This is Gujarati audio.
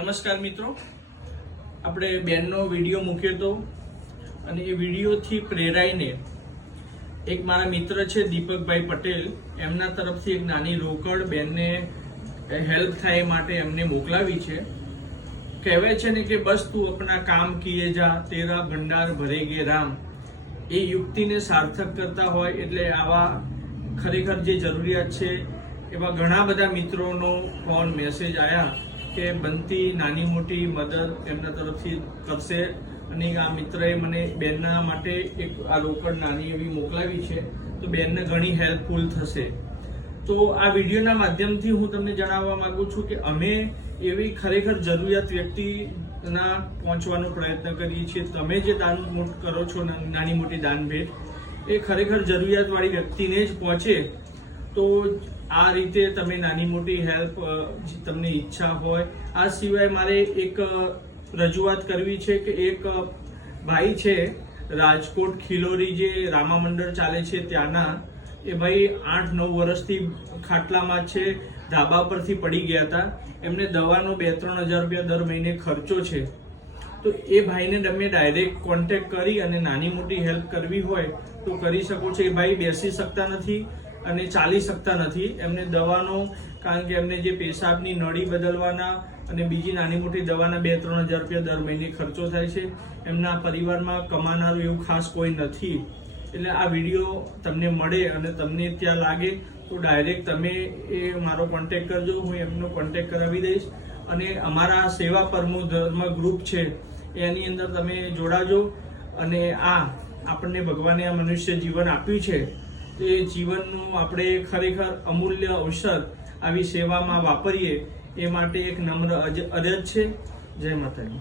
નમસ્કાર મિત્રો, આપણે બેનનો વિડીયો મૂક્યો હતો અને એ વિડીયોથી પ્રેરાઈને એક મારા મિત્ર છે દીપકભાઈ પટેલ, એમના તરફથી એક નાની રોકડ બેનને હેલ્પ થાય માટે એમને મોકલાવી છે। કહેવાય છે ને કે બસ તું અપના કામ કિए જા તેરા ભંડાર ભરેગે રામ। એ યુક્તિને સાર્થક કરતા હોય એટલે આવા ખરેખર જે જરૂરિયાત છે એવા ઘણા બધા મિત્રોનો ફોન મેસેજ આવ્યા કે બનતી નાની મોટી મદદ એમના તરફથી કરશે અને આ મિત્રએ મને બેનના માટે એક આ રોકડ નાની એવી મોકલાવી છે, તો બેનને ઘણી હેલ્પફુલ થશે। તો આ વિડીયોના માધ્યમથી હું તમને જણાવવા માંગુ છું કે અમે એવી ખરેખર જરૂરિયાત વ્યક્તિના પહોંચવાનો પ્રયત્ન કરીએ છીએ। તમે જે દાન કરો છો નાની મોટી દાન ભેટ, એ ખરેખર જરૂરિયાતવાળી વ્યક્તિને જ પહોંચે। તો આ રીતે તમે નાની મોટી હેલ્પ તમને ઈચ્છા હોય। આ સિવાય મારે એક રજૂઆત કરવી છે કે એક ભાઈ છે રાજકોટ ખિલોરી, જે રામા મંડળ ચાલે છે ત્યાંના, એ ભાઈ 8-9 વર્ષથી ખાટલામાં છે, ધાબા પરથી પડી ગયા હતા। એમને દવાનો 2-3 હજાર રૂપિયા દર મહિને ખર્ચો છે। તો એ ભાઈને તમે ડાયરેક્ટ કોન્ટેક્ટ કરી અને નાની મોટી હેલ્પ કરવી હોય તો કરી શકો છો। એ ભાઈ બેસી શકતા નથી અને ચાલી શકતા નથી, એમને દવાનો, કારણ કે એમને જે પેશાબની નળી બદલવાના અને બીજી નાની મોટી દવાના 2-3 હજાર રૂપિયા દર મહિને ખર્ચો થાય છે। એમના પરિવારમાં કમાનારું એવું ખાસ કોઈ નથી, એટલે આ વિડીયો તમને મળે અને તમને ત્યાં લાગે તો ડાયરેક્ટ તમે એ મારો કોન્ટેક્ટ કરજો, હું એમનો કોન્ટેક્ટ કરાવી દઈશ। અને અમારા સેવા પરમો ધર્મ ગ્રુપ છે એની અંદર તમે જોડાજો અને આપણને ભગવાને આ મનુષ્ય જીવન આપ્યું છે, એ જીવનનું આપણે ખરેખર અમૂલ્ય અવસર આવી સેવામાં વાપરીએ, એ માટે એક નમ્ર અરજ છે। જય માતાજી।